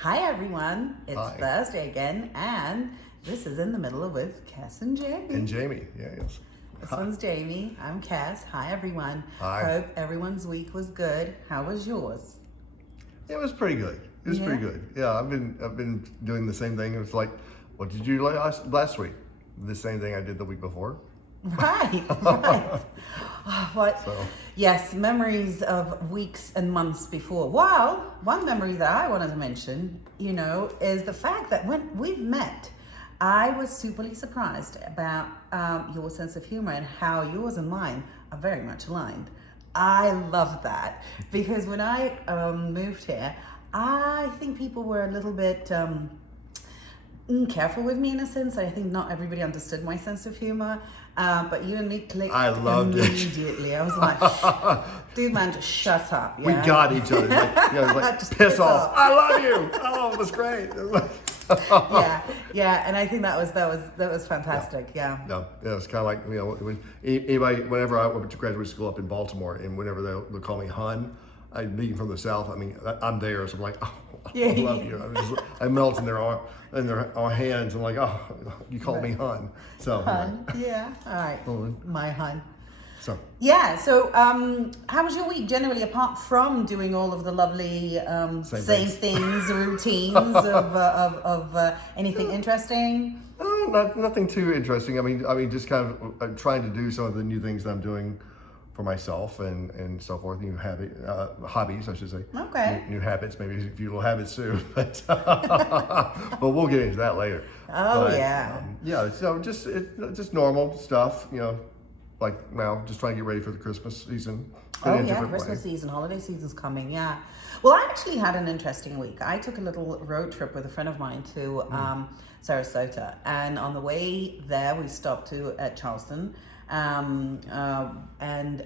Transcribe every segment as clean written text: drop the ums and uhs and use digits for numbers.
Hi everyone, it's Hi. Thursday again, and this is In the Middle with Cass and Jamie. And Jamie, yes. This Hi. one's Jamie, I'm Cass. Hi everyone. Hi. Hope everyone's week was good. How was yours? It was pretty good. It was Yeah? pretty good. Yeah, I've been doing the same thing. It's like, what did you do last week? The same thing I did the week before. Right, right. Oh, what? So. Yes, memories of weeks and months before. Well, one memory that I wanted to mention, is the fact that when we've met, I was superly surprised about your sense of humor and how yours and mine are very much aligned. I love that because when I moved here, I think people were a little bit careful with me in a sense. I think not everybody understood my sense of humor, but you and me clicked I loved it. immediately. I was like, dude, man, just shut up. We got each other. Like, Just piss off. I love you. Oh, it was great. yeah, and I think that was fantastic. Yeah. No, it was kind of like, anybody, whenever I went to graduate school up in Baltimore, and whenever they'll call me Hun, I'm being from the South. I mean, I'm there, so I'm like, oh, Yeah. I love you. I melt in their hands. I'm like, oh, you call me Hun. So, Hun, yeah. All right, my hun. So. Yeah. So, how was your week generally, apart from doing all of the lovely same things, routines of anything interesting? Nothing too interesting. I mean, just kind of trying to do some of the new things that I'm doing for myself and so forth. New hobbies, I should say. Okay. New habits, maybe a few little habits too, but but we'll get into that later. Oh, but, yeah. Yeah. So just normal stuff, like now, just trying to get ready for the Christmas season. Oh yeah, Christmas season, holiday season's coming, yeah. Well, I actually had an interesting week. I took a little road trip with a friend of mine to Sarasota, and on the way there we stopped at Charleston, and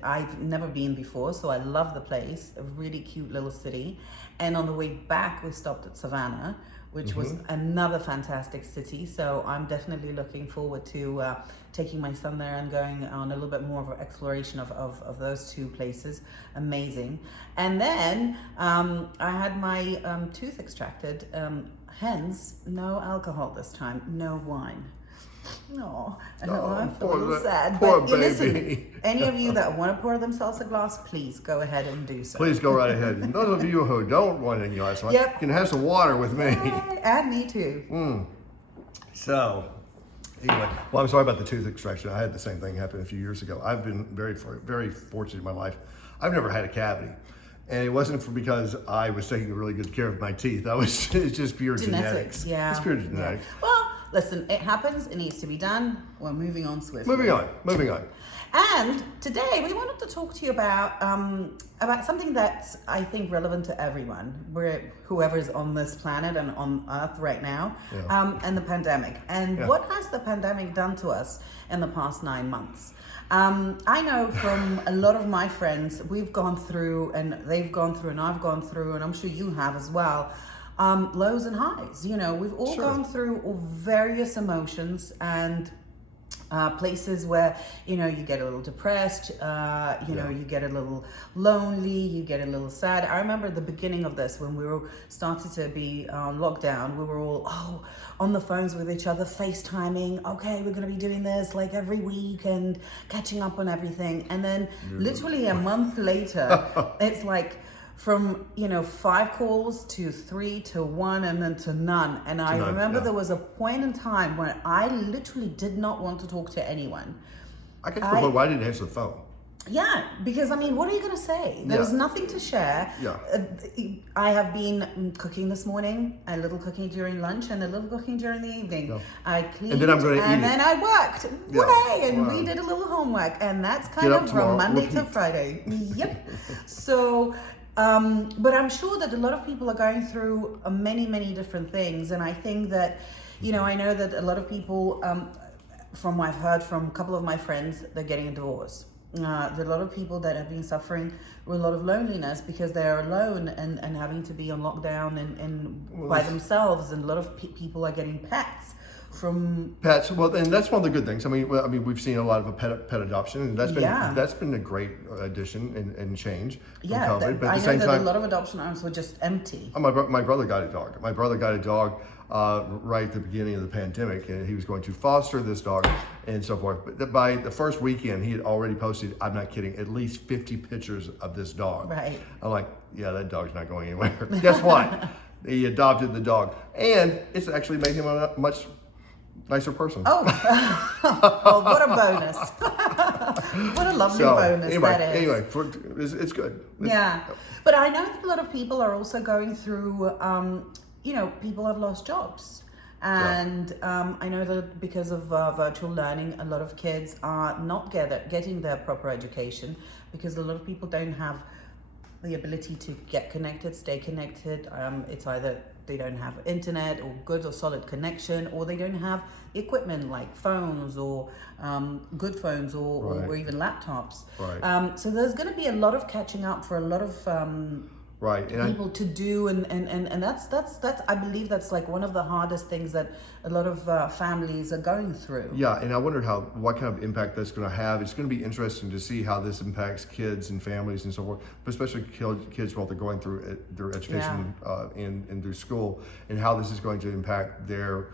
I've never been before, so I love the place, a really cute little city. And on the way back we stopped at Savannah, which was another fantastic city. So I'm definitely looking forward to taking my son there and going on a little bit more of an exploration of those two places. Amazing. And then I had my tooth extracted. Hence, no alcohol this time, no wine. No, I know I feel a little sad. Poor But baby. listen, any of you that want to pour themselves a glass, please go ahead and do so. Please go right ahead. And those of you who don't want any glass, Yep. can have some water with me. And me too. So, anyway, well, I'm sorry about the tooth extraction. I had the same thing happen a few years ago. I've been very fortunate in my life. I've never had a cavity. And it wasn't because I was taking really good care of my teeth. It's just pure genetics. Yeah. It's pure genetics. Yeah. Well, listen, it happens. It needs to be done. We're moving on swiftly. Moving on. And today we wanted to talk to you about something that's, I think, relevant to everyone, whoever's on this planet and on Earth right now, and the pandemic. And what has the pandemic done to us in the past 9 months? I know from a lot of my friends, we've gone through, and they've gone through, and I've gone through, and I'm sure you have as well, lows and highs. We've all gone through various emotions and places where you get a little depressed, you get a little lonely, you get a little sad. I remember at the beginning of this, when we were started to be on lockdown, we were all on the phones with each other, FaceTiming. Okay, we're going to be doing this like every week and catching up on everything. And then literally a month later, it's like from 5 calls to 3 to 1 and then to none. And I remember there was a point in time where I literally did not want to talk to anyone. I get to the point where I didn't answer the phone. Yeah, because what are you going to say? There was nothing to share. Yeah. I have been cooking this morning, a little cooking during lunch and a little cooking during the evening. Yeah. I cleaned and then I'm going to eat and then I worked. Yeah. And we did a little homework, and that's kind of from Monday to Friday. Yep. So, but I'm sure that a lot of people are going through many different things, and I think that, I know that a lot of people, from what I've heard from a couple of my friends, they're getting a divorce. There are a lot of people that have been suffering with a lot of loneliness because they're alone and having to be on lockdown and by themselves, and a lot of people are getting pets from pets. Well, and that's one of the good things. I mean, we've seen a lot of a pet adoption, and that's been a great addition and change from COVID. But at I the know same that time, a lot of adoption homes were just empty. my brother got a dog. My brother got a dog right at the beginning of the pandemic, and he was going to foster this dog and so forth. But by the first weekend, he had already posted, I'm not kidding, at least 50 pictures of this dog. Right. I'm like, yeah, that dog's not going anywhere. Guess what? He adopted the dog, and it's actually made him a much nicer person. Oh, well, what a bonus. What a lovely bonus that is. Anyway, it's good. Yeah. But I know that a lot of people are also going through, people have lost jobs. And I know that because of virtual learning, a lot of kids are not getting their proper education because a lot of people don't have the ability to get connected, stay connected. It's either they don't have internet or good or solid connection, or they don't have equipment like phones or good phones or even laptops. Right. So there's going to be a lot of catching up for a lot of people to do, and that's I believe that's like one of the hardest things that a lot of families are going through. Yeah, and I wonder what kind of impact that's going to have. It's going to be interesting to see how this impacts kids and families and so forth, but especially kids while they're going through their education and through school, and how this is going to impact their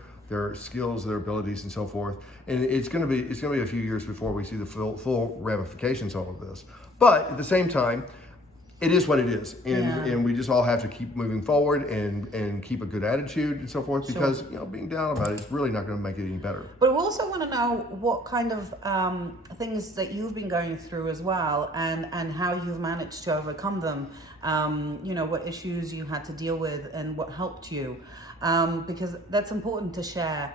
skills, their abilities, and so forth. And it's going to be a few years before we see the full ramifications of all of this. But at the same time, it is what it is, and we just all have to keep moving forward and keep a good attitude and so forth, because being down about it is really not going to make it any better. But we also want to know what kind of things that you've been going through as well, and how you've managed to overcome them. What issues you had to deal with and what helped you, because that's important to share.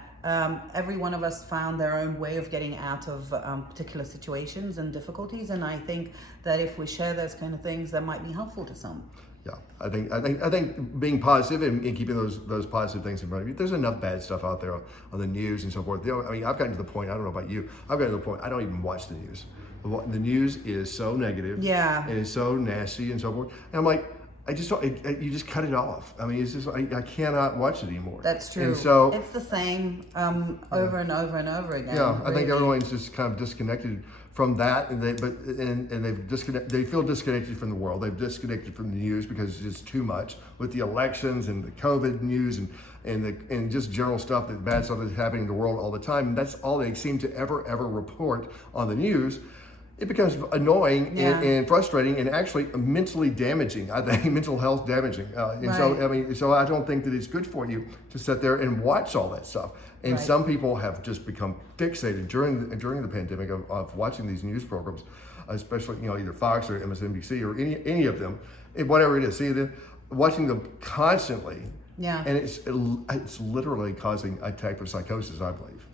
Every one of us found their own way of getting out of particular situations and difficulties, and I think that if we share those kind of things, that might be helpful to some. Yeah, I think being positive and keeping those positive things in front of you. There's enough bad stuff out there on the news and so forth. I mean, I've gotten to the point. I don't know about you. I've gotten to the point I don't even watch the news. The news is so negative. Yeah. And it's so nasty and so forth. And I'm like, I just don't. You just cut it off. I mean, it's just I cannot watch it anymore. That's true. And so it's the same over and over and over again. Yeah, really. I think everyone's just kind of disconnected from that, and they feel disconnected from the world. They've disconnected from the news because it's just too much with the elections and the COVID news and just general stuff, that bad stuff that's happening in the world all the time. And that's all they seem to ever report on the news. It becomes annoying and frustrating and actually mentally damaging. I think mental health damaging. So I don't think that it's good for you to sit there and watch all that stuff. And some people have just become fixated during the pandemic of watching these news programs, especially either Fox or MSNBC or any of them, whatever it is. See them watching them constantly. Yeah. And it's literally causing a type of psychosis, I believe.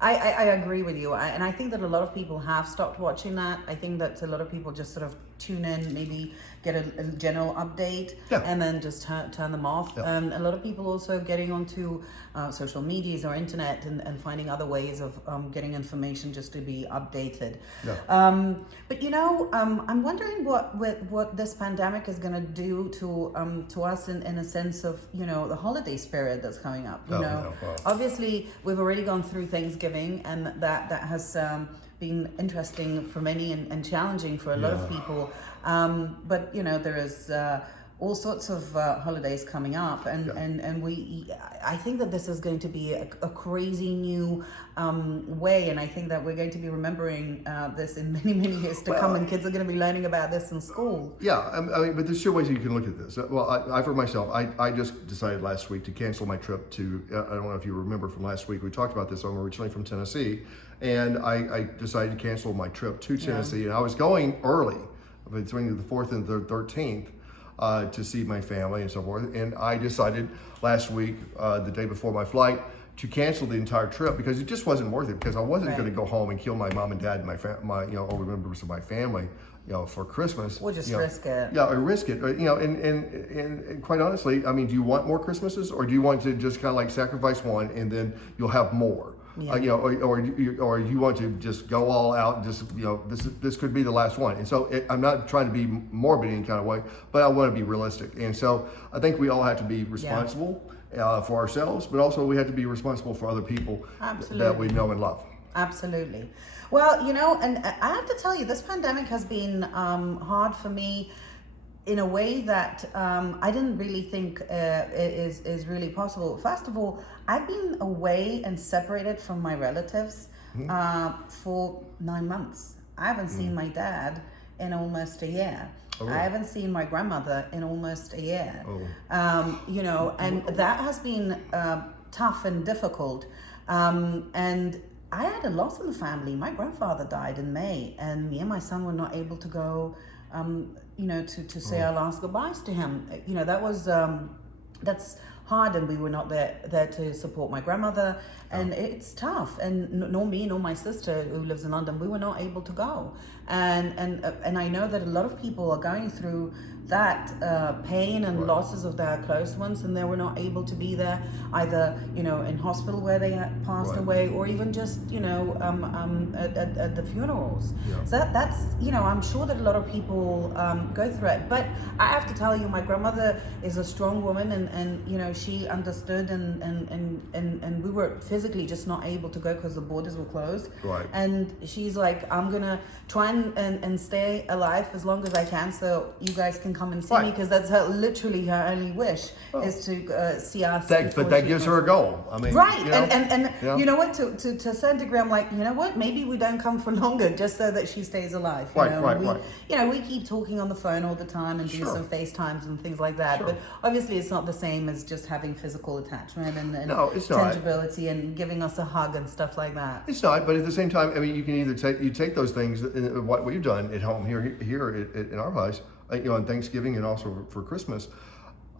I agree with you, and I think that a lot of people have stopped watching that. I think that a lot of people just sort of tune in, maybe get a general update, and then just turn them off. A lot of people also getting onto social medias or internet and finding other ways of getting information just to be updated. But I'm wondering what this pandemic is going to do to us in a sense of the holiday spirit that's coming up. Obviously we've already gone through Thanksgiving, and that has been interesting for many and challenging for a lot of people. But there is all sorts of holidays coming up, and I think that this is going to be a crazy new way, and I think that we're going to be remembering this in many years to come, and kids are going to be learning about this in school. Yeah, I mean, but there's two ways you can look at this. Well, I for myself, I just decided last week to cancel my trip to, I don't know if you remember from last week, we talked about this. I'm originally from Tennessee, and I decided to cancel my trip to Tennessee, and I was going early, between the 4th and the 13th, to see my family and so forth. And I decided last week, the day before my flight, to cancel the entire trip because it just wasn't worth it, because I wasn't going to go home and kill my mom and dad and my all the members of my family, for Christmas. We'll just risk it. Yeah, or risk it. And quite honestly, I mean, do you want more Christmases, or do you want to just kind of like sacrifice one and then you'll have more? Yeah. or you want to just go all out and just, this could be the last one. And so I'm not trying to be morbid in any kind of way, but I want to be realistic. And so I think we all have to be responsible for ourselves, but also we have to be responsible for other people that we know and love. Absolutely. Well, and I have to tell you, this pandemic has been hard for me in a way that I didn't really think is really possible. First of all, I've been away and separated from my relatives for 9 months. I haven't seen my dad in almost a year. Oh, really? I haven't seen my grandmother in almost a year. Oh. And that has been tough and difficult. And I had a loss in the family. My grandfather died in May, and me and my son were not able to go, to say our last goodbyes to him. That was that's hard, and we were not there to support my grandmother, and it's tough. And nor me nor my sister, who lives in London, we were not able to go. And I know that a lot of people are going through that pain and losses of their close ones, and they were not able to be there, either in hospital where they had passed away, or even just at the funerals. So that's I'm sure that a lot of people go through it. But I have to tell you, my grandmother is a strong woman, and she understood, and we were physically just not able to go because the borders were closed. Right. And she's like, I'm gonna try and stay alive as long as I can, so you guys can come and see me, because that's literally her only wish is to see us. But that gives her a goal. I mean, right. And you know what? To a certain degree, I'm like, what? Maybe we don't come for longer, just so that she stays alive. We keep talking on the phone all the time and do some FaceTimes and things like that. But obviously, it's not the same as just having physical attachment and it's not. tangibility and giving us a hug and stuff like that. It's not. But at the same time, I mean, you can either take those things, what we've done at home here in our house, on Thanksgiving and also for Christmas.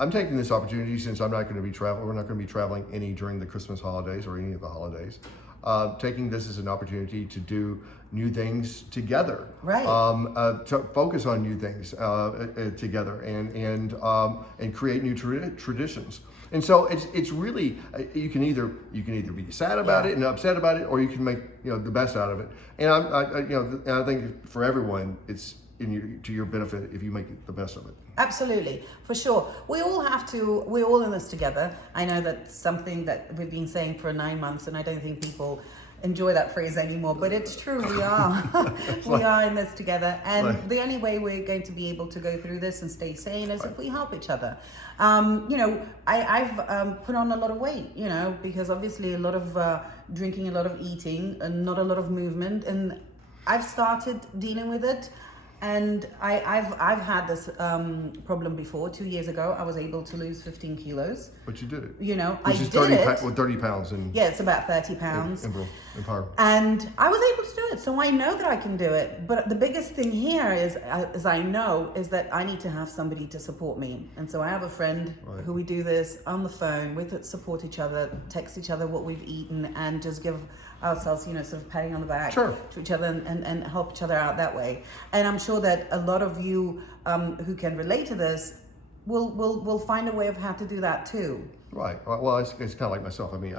I'm taking this opportunity, since I'm not going to be traveling. We're not going to be traveling any during the Christmas holidays or any of the holidays. Taking this as an opportunity to do new things together, right? To focus on new things together and create new traditions. And so it's really, you can either be sad about it and upset about it, or you can make the best out of it. And I think for everyone, it's to your benefit if you make the best of it. Absolutely, for sure. We're all in this together. I know that's something that we've been saying for 9 months, and I don't think people enjoy that phrase anymore, but it's true. We are we are in this together, and the only way we're going to be able to go through this and stay sane is if we help each other. I've put on a lot of weight, because obviously a lot of drinking, a lot of eating, and not a lot of movement, and I've started dealing with it. And I've had this problem before. 2 years ago, I was able to lose 15 kilos. But you did it. Which is 30 pounds. Yeah, it's about 30 pounds. Empowerment. And I was able to do it, so I know that I can do it. But the biggest thing here is, as I know, is that I need to have somebody to support me. And so I have a friend who we do this on the phone with, support each other, text each other what we've eaten, and just give ourselves, sort of patting on the back to each other and help each other out that way. And I'm sure that a lot of you who can relate to this will find a way of how to do that too. Right. Well, it's kind of like myself. I mean,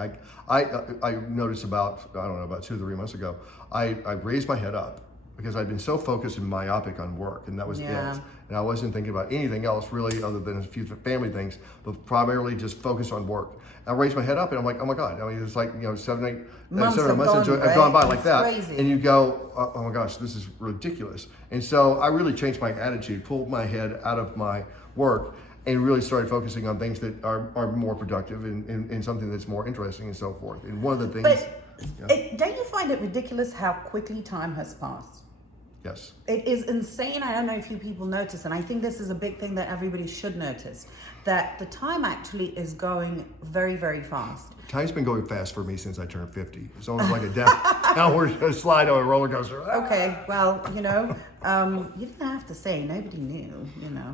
I noticed about 2 or 3 months ago, I raised my head up because I'd been so focused and myopic on work, and that was it. And I wasn't thinking about anything else really other than a few family things, but primarily just focused on work. I raised my head up and I'm like, oh my God. I mean, it's like, 7 or 8 months into it, I've gone by like that. Crazy. And you go, oh my gosh, this is ridiculous. And so I really changed my attitude, pulled my head out of my work, and really started focusing on things that are more productive and something that's more interesting and so forth. And one of the things... But don't you find it ridiculous how quickly time has passed? Yes. It is insane. I don't know if you people notice, and I think this is a big thing that everybody should notice, that the time actually is going very, very fast. Time's been going fast for me since I turned 50. It's almost like a downward slide on a roller coaster. Okay, well, you didn't have to say. Nobody knew,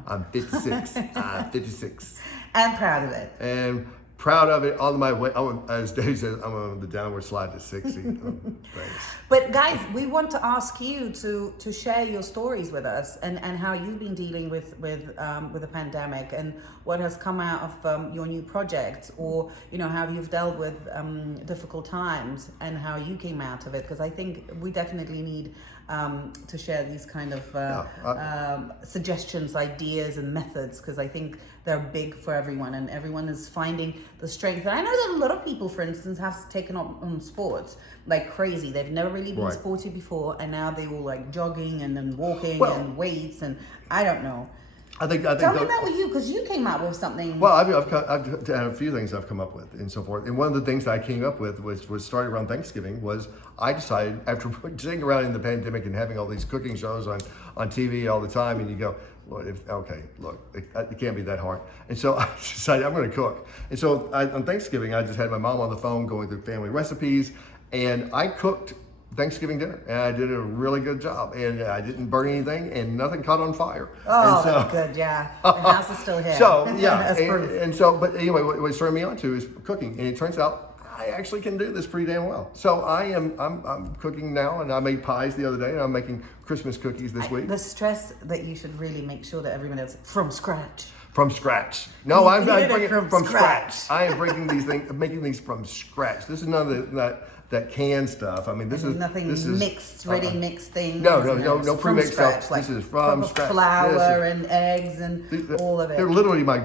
I'm 56. I'm 56. And proud of it. And proud of it. On my way, as Dave says, I'm on the downward slide to 60. Thanks. But guys, we want to ask you to share your stories with us and how you've been dealing with the pandemic and what has come out of your new project, or how you've dealt with difficult times and how you came out of it. Because I think we definitely need to share these kind of suggestions, ideas, and methods, because I think they're big for everyone, and everyone is finding the strength. And I know that a lot of people, for instance, have taken up on sports like crazy. They've never really been sporty before, and now they all like jogging and then walking and weights, and I don't know. I think Tell me about with you, because you came up with something. Well, I've had a few things I've come up with and so forth. And one of the things that I came up with was started around Thanksgiving. Was I decided, after sitting around in the pandemic and having all these cooking shows on TV all the time, and you go, well, it can't be that hard. And so I decided I'm going to cook. And so on Thanksgiving, I just had my mom on the phone going through family recipes, and I cooked Thanksgiving dinner, and I did a really good job, and I didn't burn anything, and nothing caught on fire. Oh, that's good, yeah. The house is still here. So yeah, and so, but anyway, what turned me on to is cooking, and it turns out I actually can do this pretty damn well. So I'm cooking now, and I made pies the other day, and I'm making Christmas cookies this week. The stress that you should really make sure that everyone is from scratch. From scratch. No, I'm bringing it from scratch. scratch. I am bringing these things, making these from scratch. This is none of that canned stuff. I mean, this is mixed, ready mixed things. No pre-mixed stuff. Like this is from scratch. Flour and eggs and all of it. They're literally my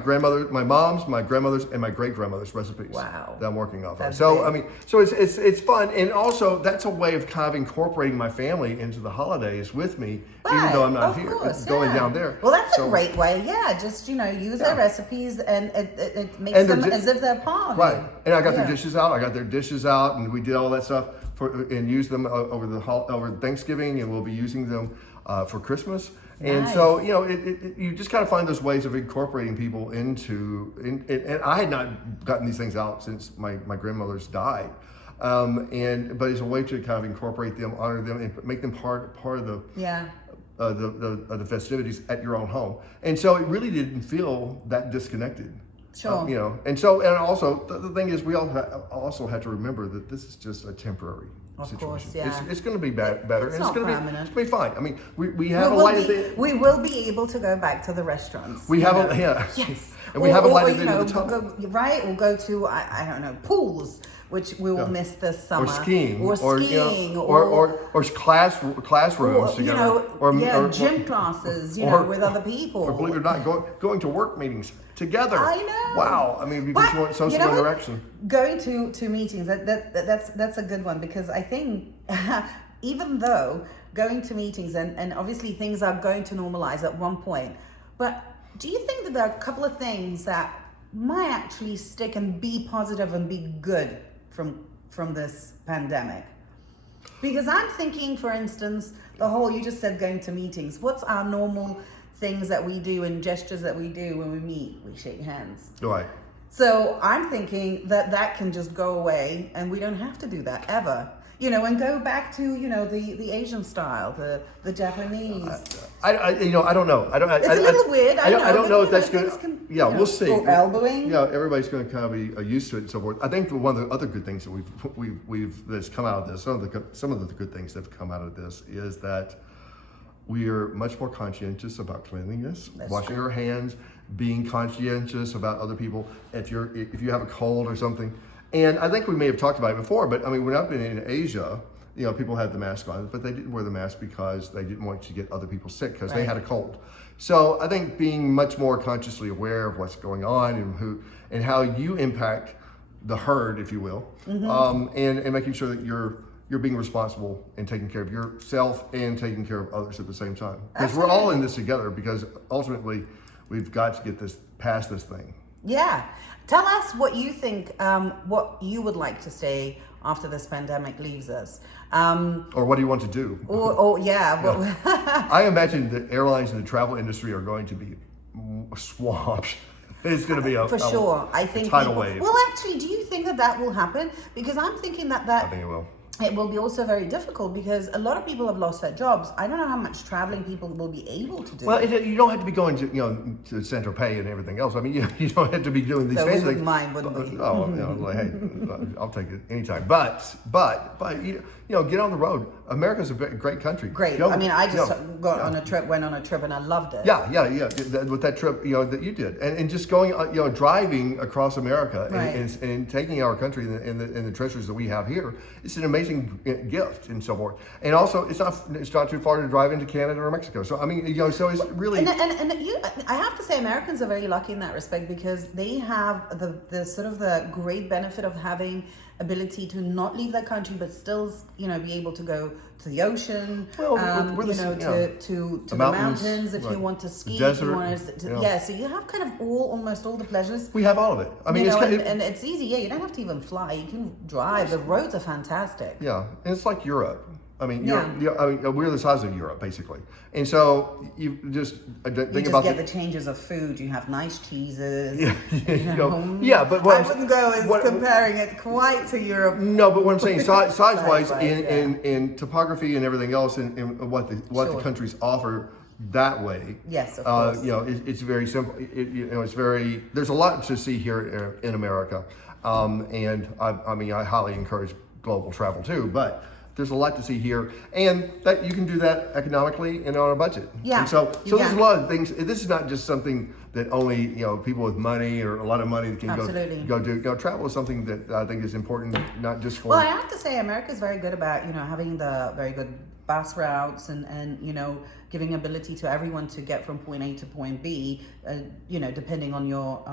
mom's, my grandmother's, and my great grandmother's recipes. Wow. That I'm working off of. That's So big. I mean, so it's fun, and also that's a way of kind of incorporating my family into the holidays with me, even though I'm not here. Course, it's going down there. Well, that's a great way. Yeah, just use their recipes, and it makes them as if they're part of Right, you. and I got their dishes out. I got their dishes out, and we did all that stuff and used them over Thanksgiving, and we'll be using them for Christmas. And Nice. so you just kind of find those ways of incorporating people into. And I had not gotten these things out since my grandmother's died, but it's a way to kind of incorporate them, honor them, and make them part of the. Yeah. The festivities at your own home, and so it really didn't feel that disconnected. Sure. And also the thing is, we all also have to remember that this is just a temporary situation. Course, yeah. It's going to be better, It's and not permanent. it's going to be fine. I mean, we have a light at the. We will be able to go back to the restaurants. We have Yes. And we have a light at the end of the tunnel. Or go to I don't know, pools, which we will miss this summer. Or skiing, or classrooms together, or gym classes, with other people. Or believe it or not, going to work meetings together. I know. Wow, I mean, because you want social interaction. Going to meetings, that's a good one, because I think even though going to meetings and obviously things are going to normalize at one point, but do you think that there are a couple of things that might actually stick and be positive and be good from this pandemic? Because I'm thinking, for instance, you just said going to meetings. What's our normal things that we do and gestures that we do when we meet? We shake hands. Right. So I'm thinking that can just go away, and we don't have to do that ever. And go back to the Asian style, the Japanese. I don't know. It's a little weird. I don't know if that's good. Yeah, we'll see. Or elbowing. Yeah, everybody's going to kind of be used to it and so forth. I think one of the other good things that we've that's come out of this, some of the good things that have come out of this is that we are much more conscientious about cleanliness, washing our hands, being conscientious about other people. If you have a cold or something. And I think we may have talked about it before, but I mean, when I've been in Asia, people had the mask on, but they didn't wear the mask because they didn't want to get other people sick because they had a cold. So I think being much more consciously aware of what's going on and how you impact the herd, if you will, and making sure that you're being responsible and taking care of yourself and taking care of others at the same time. Because we're all in this together, because ultimately we've got to get this past this thing. Yeah. Tell us what you think, what you would like to say after this pandemic leaves us. Or what do you want to do? I imagine the airlines and the travel industry are going to be swamped. It's going to be for sure. I think tidal wave. Well, actually, do you think that will happen? Because I'm thinking that I think it will. it will be also very difficult because a lot of people have lost their jobs. I don't know how much traveling people will be able to do. Well, you don't have to be going to to Saint-Tropez and everything else. I mean, you don't have to be doing these So things. we wouldn't mind, wouldn't we? Oh, like, hey, I'll take it anytime. But get on the road. America's a great country. Great. Go, I mean, I just went on a trip, and I loved it. Yeah. With that trip, that you did, and just going, driving across America Right. and taking our country and the treasures that we have here, it's an amazing gift and so forth. And also, it's not too far to drive into Canada or Mexico. So I mean, so it's really. And I have to say, Americans are very lucky in that respect because they have the sort of the great benefit of having ability to not leave their country but still be able to go to the ocean, Well, to the mountains if right. you want to ski, the if you desert, want to, so you have kind of almost all the pleasures. We have all of it. I mean, and it's easy. You don't have to even fly. You can drive. The roads are fantastic. Yeah, and it's like Europe. I mean, Yeah. we're the size of Europe, basically. And so you just think about get the changes of food. You have nice cheeses. But I wouldn't go as comparing it quite to Europe. No, but what I'm saying, size-wise, Size-wise, in topography and everything else, and what the countries offer that way. Yes, of course. It's very simple. It's very. There's a lot to see here in America, and I highly encourage global travel too, but. There's a lot to see here, and that you can do that economically and on a budget. Yeah. And so there's a lot of things. This is not just something that only people with money or a lot of money can go do. Travel is something that I think is important, not just for. Well, I have to say, America is very good about having the very good bus routes and giving ability to everyone to get from point A to point B. Depending on your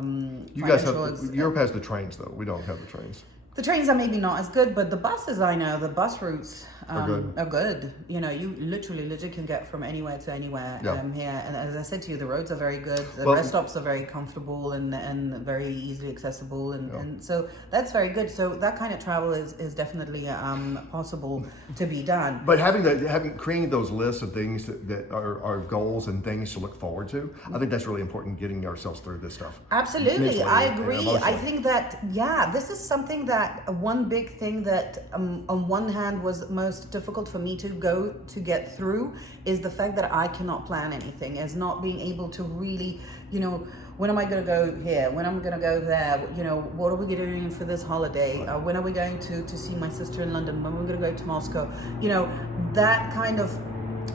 You guys Europe has the trains though. We don't have the trains. The trains are maybe not as good, but the buses, the bus routes are good. You literally can get from anywhere to anywhere here. And as I said to you, the roads are very good. The rest stops are very comfortable and very easily accessible. And so that's very good. So that kind of travel is definitely possible to be done. But creating those lists of things that are goals and things to look forward to, I think that's really important, getting ourselves through this stuff. Absolutely. I agree. I think that, this is something that one big thing that on one hand was most difficult for me to get through is the fact that I cannot plan anything, as not being able to really, when am I going to go here? When am I going to go there? What are we doing for this holiday? When are we going to see my sister in London? When are we going to go to Moscow?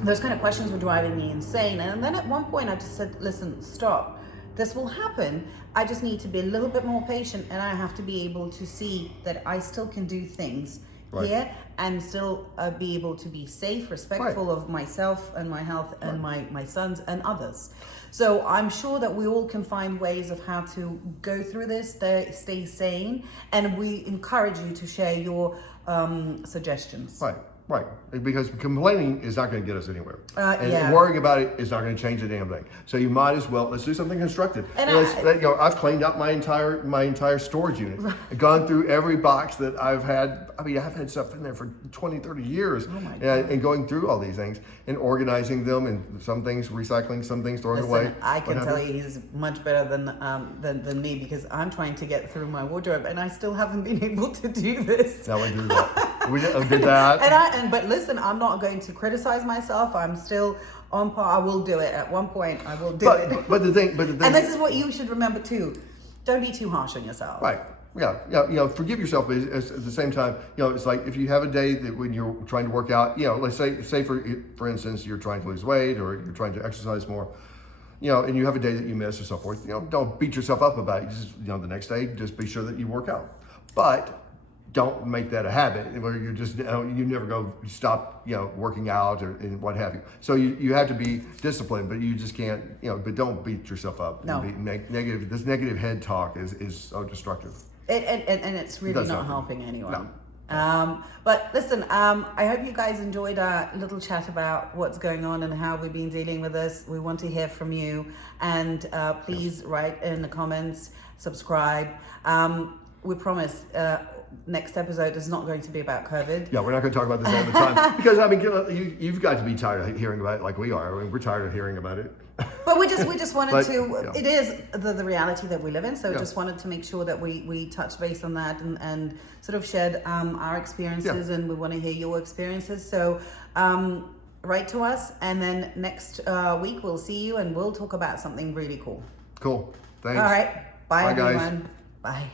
Those kind of questions were driving me insane. And then at one point I just said, listen, stop. This will happen. I just need to be a little bit more patient, and I have to be able to see that I still can do things here and still be able to be safe, respectful of myself and my health and my sons and others. So I'm sure that we all can find ways of how to go through this, stay sane, and we encourage you to share your suggestions. Right, because complaining is not going to get us anywhere, and worrying about it is not going to change a damn thing. So you might as well let's do something constructive. And I've cleaned out my entire storage unit, gone through every box that I've had. I mean, I've had stuff in there for 20, 30 years, and going through all these things and organizing them, and some things recycling, some things throwing away. I can tell you he's much better than me, because I'm trying to get through my wardrobe and I still haven't been able to do this. Now we do that. We did that. But listen, I'm not going to criticize myself. I'm still on par. I will do it at one point. I will do it. But the thing. And this is what you should remember too. Don't be too harsh on yourself. Right. Yeah. Forgive yourself, but at the same time, it's like if you have a day that when you're trying to work out, let's say for instance, you're trying to lose weight or you're trying to exercise more, and you have a day that you miss or so forth. Don't beat yourself up about it. Just the next day, just be sure that you work out. But don't make that a habit where you're just you never go stop working out and what have you. So you have to be disciplined, but you just can't but don't beat yourself up. No. Negative. This negative head talk is so destructive. And it's really not helping anyone. No. But listen, I hope you guys enjoyed our little chat about what's going on and how we've been dealing with this. We want to hear from you, and please write in the comments, subscribe. We promise next episode is not going to be about COVID. Yeah, we're not going to talk about this all the time because you've got to be tired of hearing about it like we are. I mean, we're tired of hearing about it. But we just wanted But, to. yeah. It is the reality that we live in. So Yeah. just wanted to make sure that we touch base on that and sort of shared our experiences, and we want to hear your experiences. So write to us, and then next week we'll see you, and we'll talk about something really cool. Cool. Thanks. All right. Bye Bye, guys. everyone. Bye.